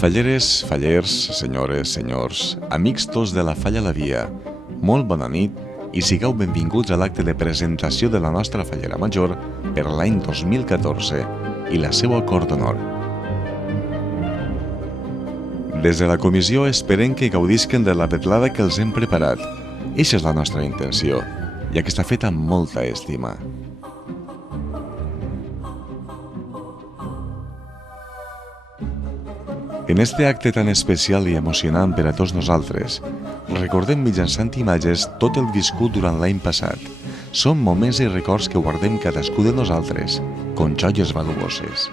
Falleres, fallers, senyores, senyors, amics tots de la Falla la Via, molt bona nit i sigueu benvinguts a l'acte de presentació de la nostra Fallera Major per l'any 2014 i la seva cor d'honor. Des de la comissió esperem que gaudisquen de la vetlada que els hem preparat. Eixa és la nostra intenció, ja que està feta amb molta estima. En este acte tan especial i emocionant per a tots nosaltres, recordem mitjançant imatges tot el viscut durant l'any passat. Són moments i records que guardem cadascú de nosaltres, com joies valuoses.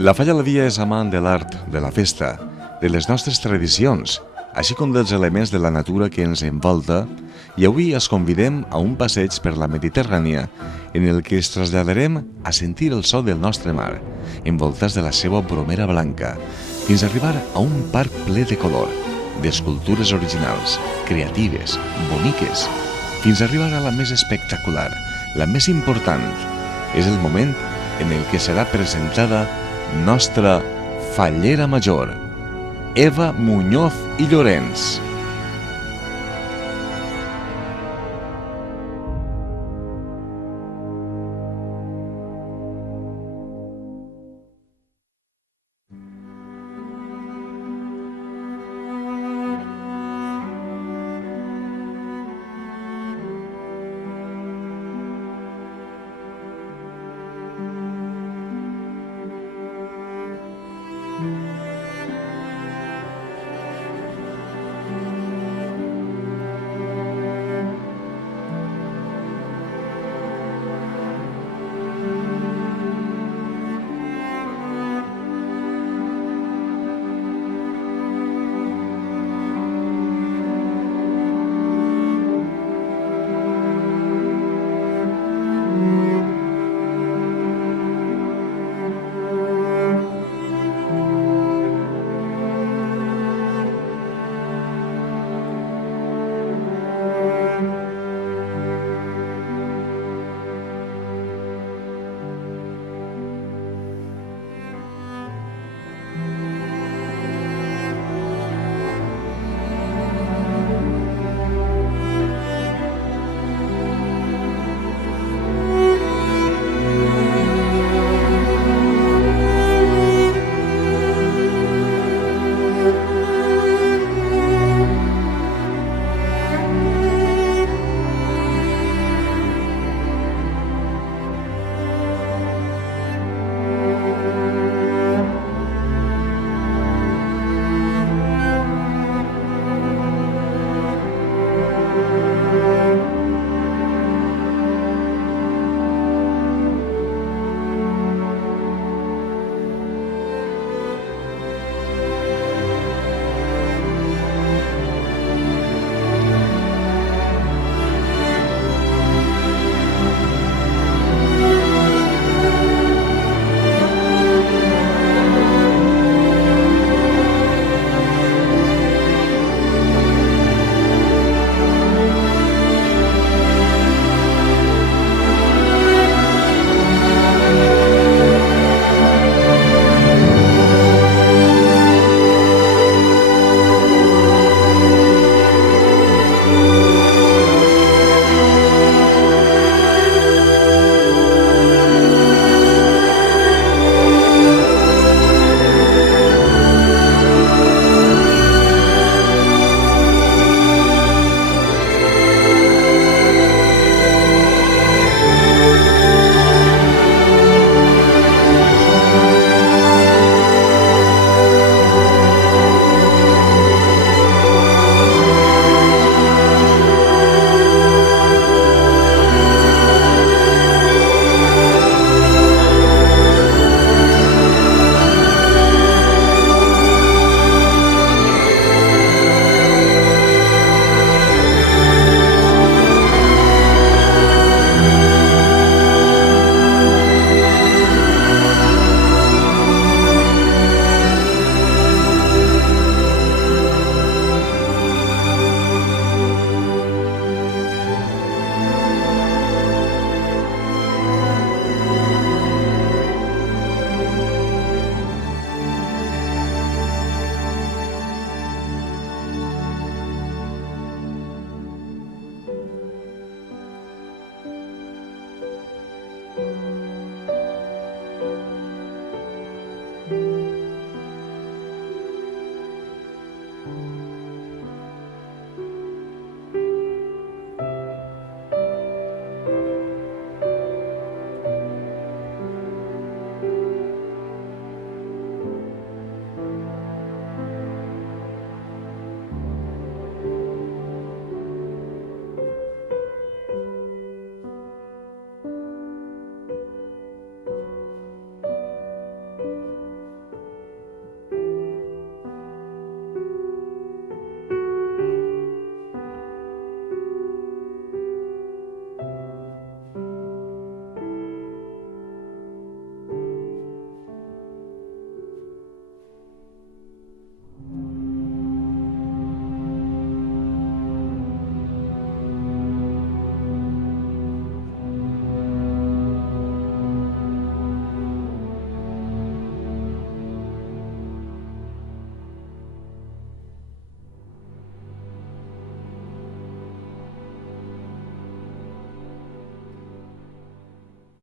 La Falla la Via és amant de l'art, de la festa, de les nostres tradicions, així com dels elements de la natura que ens envolta, i avui els convidem a un passeig per la Mediterrània en el que ens traslladarem a sentir el so del nostre mar, envoltats de la seva bromera blanca, fins a arribar a un parc ple de color, d'escultures originals, creatives, boniques, fins a arribar a la més espectacular, la més important. És el moment en el que serà presentada nostra Fallera Major, Eva Muñoz i Llorenç.